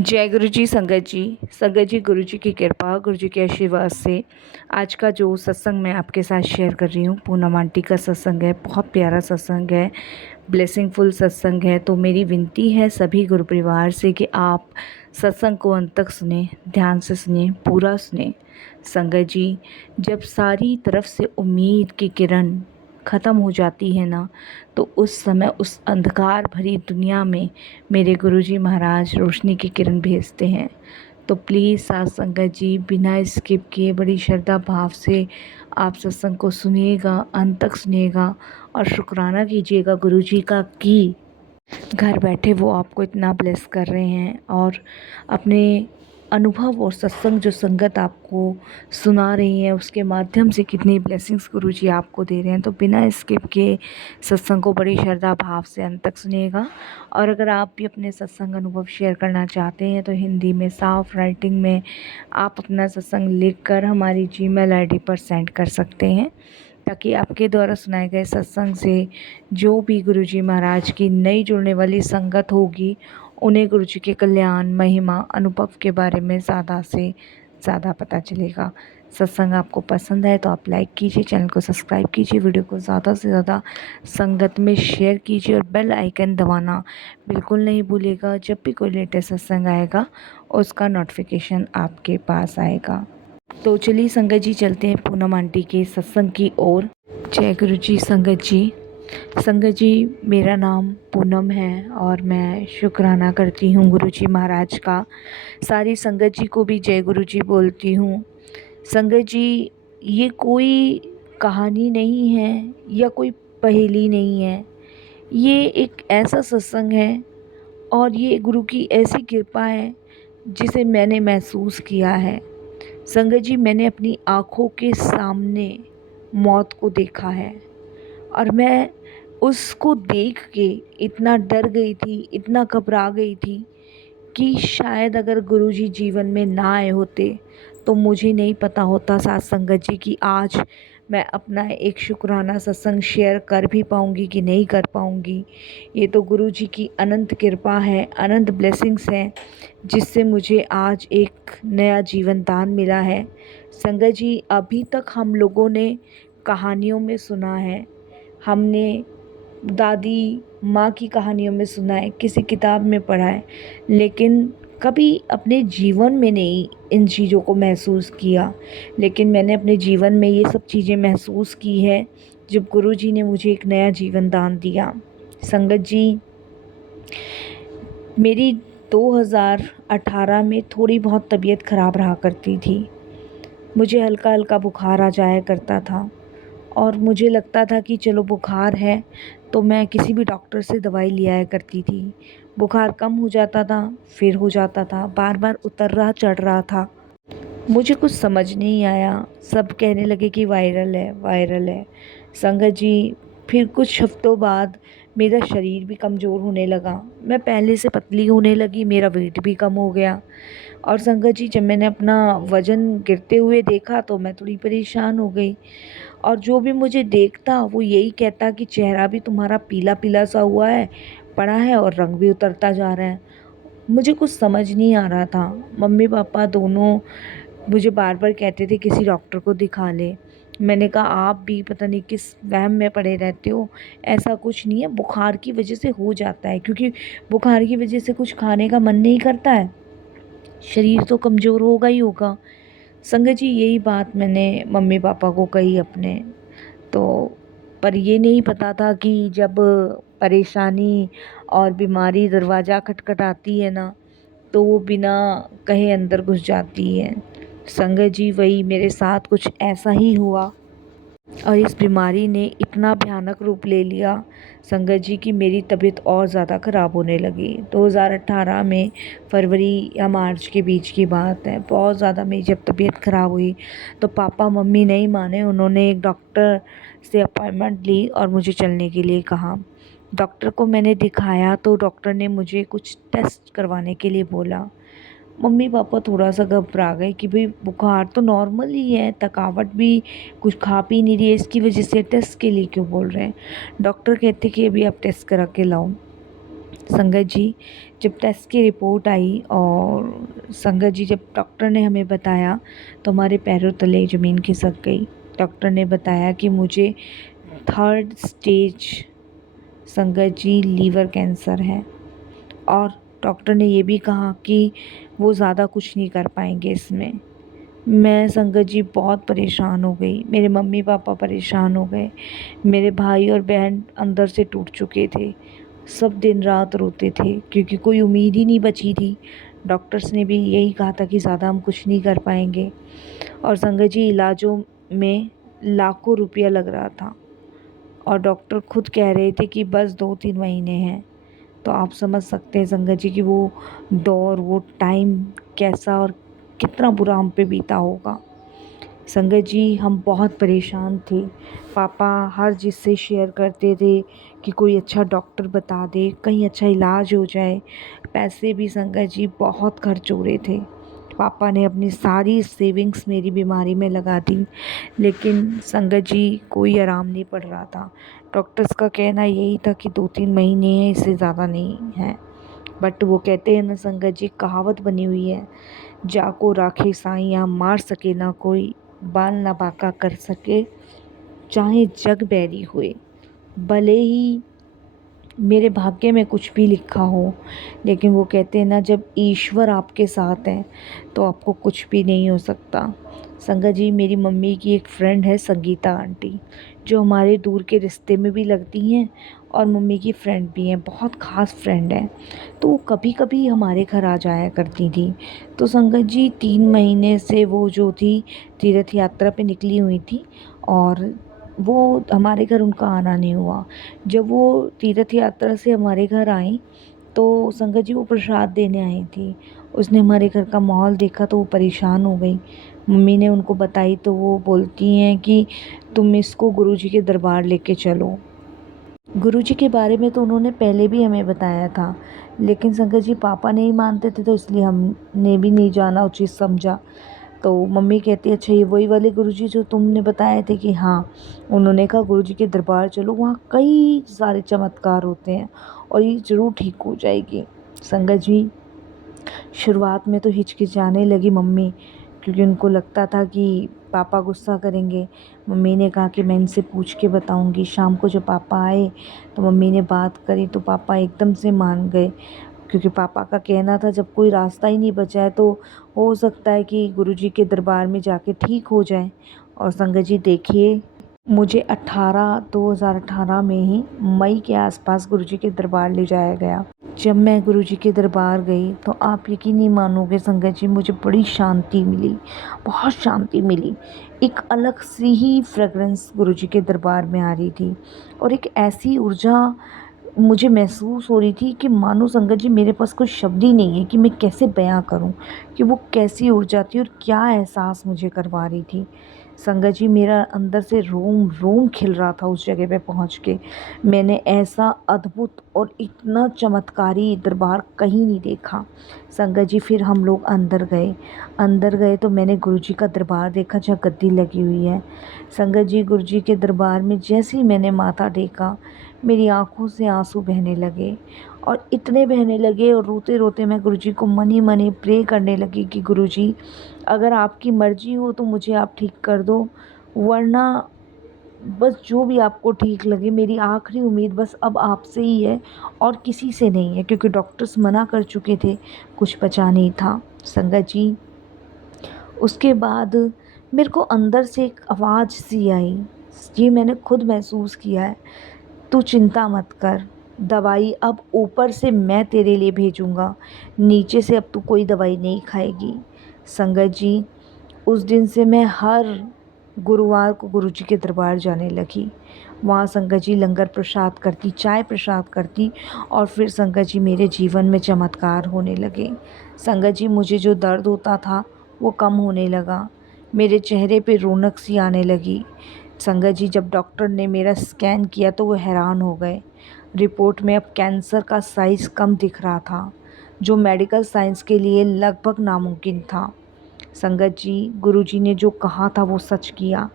जय गुरु जी संगत जी गुरु जी की कृपा गुरु जी के आशीर्वाद से आज का जो सत्संग मैं आपके साथ शेयर कर रही हूँ पूनम आंटी का सत्संग है। बहुत प्यारा सत्संग है, ब्लेसिंगफुल सत्संग है। तो मेरी विनती है सभी गुरु परिवार से कि आप सत्संग को अंत तक सुने, ध्यान से सुने, पूरा सुने। संगत जी, जब सारी तरफ से उम्मीद की किरण ख़त्म हो जाती है ना, तो उस समय उस अंधकार भरी दुनिया में मेरे गुरुजी महाराज रोशनी की किरण भेजते हैं। तो प्लीज़ साथ संगत जी बिना स्किप किए बड़ी श्रद्धा भाव से आप सत्संग को सुनिएगा, अंत तक सुनिएगा और शुक्राना कीजिएगा गुरुजी का कि घर बैठे वो आपको इतना ब्लेस कर रहे हैं और अपने अनुभव और सत्संग जो संगत आपको सुना रही है उसके माध्यम से कितनी ब्लेसिंग्स गुरुजी आपको दे रहे हैं। तो बिना स्किप के सत्संग को बड़ी श्रद्धा भाव से अंत तक सुनिएगा। और अगर आप भी अपने सत्संग अनुभव शेयर करना चाहते हैं तो हिंदी में साफ राइटिंग में आप अपना सत्संग लिखकर हमारी जीमेल आईडी पर सेंड कर सकते हैं, ताकि आपके द्वारा सुनाए गए सत्संग से जो भी गुरुजी महाराज की नई जुड़ने वाली संगत होगी उन्हें गुरुजी के कल्याण, महिमा, अनुभव के बारे में ज़्यादा से ज़्यादा पता चलेगा। सत्संग आपको पसंद है तो आप लाइक कीजिए, चैनल को सब्सक्राइब कीजिए, वीडियो को ज़्यादा से ज़्यादा संगत में शेयर कीजिए और बेल आइकन दबाना बिल्कुल नहीं भूलिएगा। जब भी कोई लेटेस्ट सत्संग आएगा उसका नोटिफिकेशन आपके पास आएगा। तो चलिए संगत जी चलते हैं पूनम आंटी के सत्संग की ओर। जय गुरु जी संगत जी। संगत जी, मेरा नाम पूनम है और मैं शुक्राना करती हूँ गुरु जी महाराज का। सारी संगत जी को भी जय गुरु जी बोलती हूँ। संगत जी, ये कोई कहानी नहीं है या कोई पहेली नहीं है, ये एक ऐसा सत्संग है और ये गुरु की ऐसी कृपा है जिसे मैंने महसूस किया है। संगत जी, मैंने अपनी आँखों के सामने मौत को देखा है और मैं उसको देख के इतना डर गई थी, इतना घबरा गई थी कि शायद अगर गुरुजी जीवन में ना आए होते तो मुझे नहीं पता होता साथ संगत जी कि आज मैं अपना एक शुक्राना सत्संग शेयर कर भी पाऊँगी कि नहीं कर पाऊँगी। ये तो गुरुजी की अनंत कृपा है, अनंत ब्लेसिंग्स हैं जिससे मुझे आज एक नया जीवन दान मिला है। संगत जी, अभी तक हम लोगों ने कहानियों में सुना है, हमने दादी माँ की कहानियों में सुना है, किसी किताब में पढ़ा है, लेकिन कभी अपने जीवन में नहीं इन चीज़ों को महसूस किया। लेकिन मैंने अपने जीवन में ये सब चीज़ें महसूस की है जब गुरुजी ने मुझे एक नया जीवन दान दिया। संगत जी, मेरी 2018 में थोड़ी बहुत तबीयत ख़राब रहा करती थी। मुझे हल्का हल्का बुखार आ जाया करता था और मुझे लगता था कि चलो बुखार है तो मैं किसी भी डॉक्टर से दवाई ले आया करती थी। बुखार कम हो जाता था, फिर हो जाता था, बार बार उतर रहा चढ़ रहा था। मुझे कुछ समझ नहीं आया, सब कहने लगे कि वायरल है वायरल है। संगत जी, फिर कुछ हफ्तों बाद मेरा शरीर भी कमज़ोर होने लगा, मैं पहले से पतली होने लगी, मेरा वेट भी कम हो गया। और संगत जी, जब मैंने अपना वज़न गिरते हुए देखा तो मैं थोड़ी परेशान हो गई और जो भी मुझे देखता वो यही कहता कि चेहरा भी तुम्हारा पीला पीला सा हुआ है, पड़ा है और रंग भी उतरता जा रहा है। मुझे कुछ समझ नहीं आ रहा था। मम्मी पापा दोनों मुझे बार बार कहते थे किसी डॉक्टर को दिखा ले। मैंने कहा आप भी पता नहीं किस वहम में पड़े रहते हो, ऐसा कुछ नहीं है, बुखार की वजह से हो जाता है, क्योंकि बुखार की वजह से कुछ खाने का मन नहीं करता है, शरीर तो कमज़ोर होगा ही होगा। संगत जी, यही बात मैंने मम्मी पापा को कही अपने, तो पर ये नहीं पता था कि जब परेशानी और बीमारी दरवाज़ा खटखटाती है ना तो वो बिना कहे अंदर घुस जाती है। संगत जी, वही मेरे साथ कुछ ऐसा ही हुआ और इस बीमारी ने इतना भयानक रूप ले लिया संगत जी कि मेरी तबीयत और ज़्यादा ख़राब होने लगी। 2018 में फरवरी या मार्च के बीच की बात है। बहुत ज़्यादा मेरी जब तबीयत ख़राब हुई तो पापा मम्मी नहीं माने, उन्होंने एक डॉक्टर से अपॉइंटमेंट ली और मुझे चलने के लिए कहा। डॉक्टर को मैंने दिखाया तो डॉक्टर ने मुझे कुछ टेस्ट करवाने के लिए बोला। मम्मी पापा थोड़ा सा घबरा गए कि भाई बुखार तो नॉर्मल ही है, थकावट भी, कुछ खा पी नहीं रही है, इसकी वजह से टेस्ट के लिए क्यों बोल रहे हैं। डॉक्टर कहते कि अभी आप टेस्ट करा के लाओ। संगत जी, जब टेस्ट की रिपोर्ट आई और संगत जी जब डॉक्टर ने हमें बताया तो हमारे पैरों तले ज़मीन खिसक गई। डॉक्टर ने बताया कि मुझे 3rd स्टेज संगत जी लीवर कैंसर है और डॉक्टर ने ये भी कहा कि वो ज़्यादा कुछ नहीं कर पाएंगे इसमें। मैं संगत जी बहुत परेशान हो गई, मेरे मम्मी पापा परेशान हो गए, मेरे भाई और बहन अंदर से टूट चुके थे। सब दिन रात रोते थे क्योंकि कोई उम्मीद ही नहीं बची थी। डॉक्टर्स ने भी यही कहा था कि ज़्यादा हम कुछ नहीं कर पाएंगे और संगत जी इलाजों में लाखों रुपया लग रहा था और डॉक्टर खुद कह रहे थे कि बस 2-3 महीने हैं। तो आप समझ सकते हैं संगत जी कि वो दौर, वो टाइम कैसा और कितना बुरा हम पे बीता होगा। संगत जी हम बहुत परेशान थे। पापा हर चीज़ से शेयर करते थे कि कोई अच्छा डॉक्टर बता दे, कहीं अच्छा इलाज हो जाए। पैसे भी संगत जी बहुत खर्च हो रहे थे। पापा ने अपनी सारी सेविंग्स मेरी बीमारी में लगा दी, लेकिन संगत जी कोई आराम नहीं पड़ रहा था। डॉक्टर्स का कहना यही था कि 2-3 महीने हैं, इससे ज़्यादा नहीं है। बट वो कहते हैं ना संगत जी, कहावत बनी हुई है, जाको राखे साइयाँ मार सके ना कोई, बाल ना बांका कर सके चाहे जग बैरी हुए। भले ही मेरे भाग्य में कुछ भी लिखा हो, लेकिन वो कहते हैं ना, जब ईश्वर आपके साथ है तो आपको कुछ भी नहीं हो सकता। संगत जी मेरी मम्मी की एक फ्रेंड है संगीता आंटी, जो हमारे दूर के रिश्ते में भी लगती हैं और मम्मी की फ्रेंड भी हैं, बहुत ख़ास फ्रेंड है। तो वो कभी कभी हमारे घर आ जाया करती थी। तो संगत जी 3 महीने से वो जो थी तीर्थ यात्रा पे निकली हुई थी और वो हमारे घर उनका आना नहीं हुआ। जब वो तीर्थ यात्रा से हमारे घर आई तो संगत जी वो प्रसाद देने आई थी। उसने हमारे घर का माहौल देखा तो वो परेशान हो गई। मम्मी ने उनको बताई तो वो बोलती हैं कि तुम इसको गुरुजी के दरबार लेके चलो। गुरुजी के बारे में तो उन्होंने पहले भी हमें बताया था, लेकिन संगत जी पापा नहीं मानते थे तो इसलिए हमने भी नहीं जाना उचित समझा। तो मम्मी कहती है अच्छा ये वही वाले गुरुजी जो तुमने बताए थे? कि हाँ। उन्होंने कहा गुरुजी के दरबार चलो, वहाँ कई सारे चमत्कार होते हैं और ये ज़रूर ठीक हो जाएगी। संगत जी शुरुआत में तो हिचकिचाने लगी मम्मी, क्योंकि उनको लगता था कि पापा गुस्सा करेंगे। मम्मी ने कहा कि मैं इनसे पूछ के बताऊंगी। शाम को जब पापा आए तो मम्मी ने बात करी तो पापा एकदम से मान गए, क्योंकि पापा का कहना था जब कोई रास्ता ही नहीं बचा है तो हो सकता है कि गुरुजी के दरबार में जाके ठीक हो जाए। और संगत जी देखिए, मुझे 2018 में ही मई के आसपास गुरुजी के दरबार ले जाया गया। जब मैं गुरुजी के दरबार गई तो आप यकीन नहीं मानोगे संगत जी, मुझे बड़ी शांति मिली, बहुत शांति मिली। एक अलग सी ही फ्रेगरेंस गुरुजी के दरबार में आ रही थी और एक ऐसी ऊर्जा मुझे महसूस हो रही थी कि मानो संगत जी मेरे पास कोई शब्द ही नहीं है कि मैं कैसे बयां करूं कि वो कैसी ऊर्जा थी और क्या एहसास मुझे करवा रही थी। संगत जी मेरा अंदर से रोम रोम खिल रहा था उस जगह पे पहुंच के। मैंने ऐसा अद्भुत और इतना चमत्कारी दरबार कहीं नहीं देखा। संगत जी फिर हम लोग अंदर गए तो मैंने गुरुजी का दरबार देखा जहाँ गद्दी लगी हुई है। संगत जी गुरुजी के दरबार में जैसे ही मैंने माथा टेका, मेरी आंखों से आंसू बहने लगे और इतने बहने लगे और रोते रोते मैं गुरुजी को मन ही मन प्रे करने लगी कि गुरुजी अगर आपकी मर्जी हो तो मुझे आप ठीक कर दो, वरना बस जो भी आपको ठीक लगे। मेरी आखिरी उम्मीद बस अब आपसे ही है और किसी से नहीं है, क्योंकि डॉक्टर्स मना कर चुके थे, कुछ बचा नहीं था। संगत जी उसके बाद मेरे को अंदर से एक आवाज़ सी आई, ये मैंने खुद महसूस किया है, तू चिंता मत कर, दवाई अब ऊपर से मैं तेरे लिए भेजूँगा, नीचे से अब तू कोई दवाई नहीं खाएगी। संगत जी उस दिन से मैं हर गुरुवार को गुरुजी के दरबार जाने लगी। वहाँ संगत जी लंगर प्रसाद करती, चाय प्रसाद करती और फिर संगत जी मेरे जीवन में चमत्कार होने लगे। संगत जी मुझे जो दर्द होता था वो कम होने लगा, मेरे चेहरे पे रौनक सी आने लगी। संगत जी जब डॉक्टर ने मेरा स्कैन किया तो वो हैरान हो गए। रिपोर्ट में अब कैंसर का साइज़ कम दिख रहा था, जो मेडिकल साइंस के लिए लगभग नामुमकिन था। संगत जी गुरुजी ने जो कहा था वो सच किया।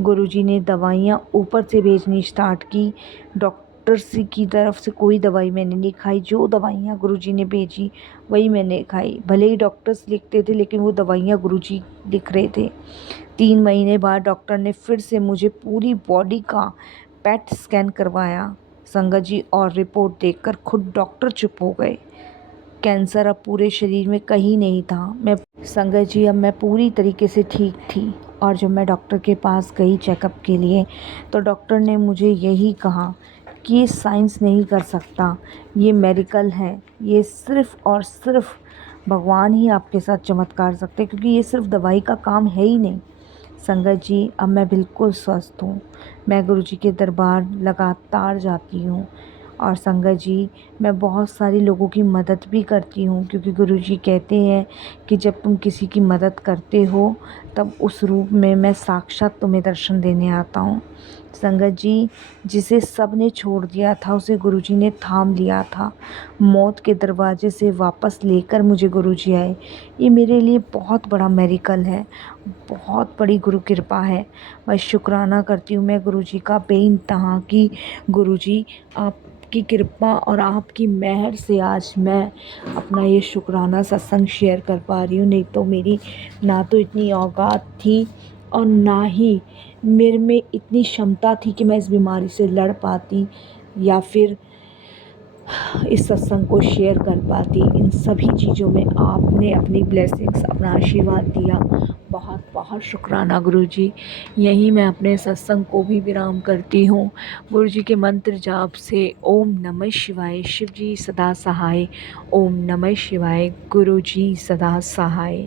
गुरुजी ने दवाइयाँ ऊपर से भेजनी स्टार्ट की। डॉक्टर से की तरफ से कोई दवाई मैंने नहीं खाई। जो दवाइयाँ गुरुजी ने भेजी वही मैंने खाई। भले ही डॉक्टर्स लिखते थे लेकिन वो दवाइयाँ गुरुजी लिख रहे थे। 3 महीने बाद डॉक्टर ने फिर से मुझे पूरी बॉडी का पेट स्कैन करवाया संगत जी, और रिपोर्ट देखकर खुद डॉक्टर चुप हो गए। कैंसर अब पूरे शरीर में कहीं नहीं था। मैं संगत जी, अब मैं पूरी तरीके से ठीक थी। और जब मैं डॉक्टर के पास गई चेकअप के लिए तो डॉक्टर ने मुझे यही कहा कि ये साइंस नहीं कर सकता, ये मेडिकल है, ये सिर्फ़ और सिर्फ़ भगवान ही आपके साथ चमत्कार सकते हैं, क्योंकि ये सिर्फ़ दवाई का काम है ही नहीं। संगत जी, अब मैं बिल्कुल स्वस्थ हूँ। मैं गुरुजी के दरबार लगातार जाती हूँ। और संगत जी, मैं बहुत सारे लोगों की मदद भी करती हूँ, क्योंकि गुरुजी कहते हैं कि जब तुम किसी की मदद करते हो तब उस रूप में मैं साक्षात तुम्हें दर्शन देने आता हूँ। संगत जी, जिसे सब ने छोड़ दिया था उसे गुरुजी ने थाम लिया था। मौत के दरवाजे से वापस लेकर मुझे गुरुजी आए। ये मेरे लिए बहुत बड़ा मेरिकल है, बहुत बड़ी गुरु कृपा है। मैं शुक्राना करती हूँ मैं गुरुजी का बेइंतहा कि गुरुजी आपकी कृपा और आपकी मेहर से आज मैं अपना ये शुक्राना सत्संग शेयर कर पा रही हूँ। नहीं तो मेरी ना तो इतनी औकात थी और ना ही मेरे में इतनी क्षमता थी कि मैं इस बीमारी से लड़ पाती या फिर इस सत्संग को शेयर कर पाती। इन सभी चीज़ों में आपने अपनी ब्लेसिंग्स, अपना आशीर्वाद दिया। बहुत बहुत शुक्राना गुरुजी। यहीं मैं अपने सत्संग को भी विराम करती हूँ। गुरुजी के मंत्र जाप से ओम नमः शिवाय, शिव जी सदा सहाय। ओम नमः शिवाय, गुरुजी सदा सहाय।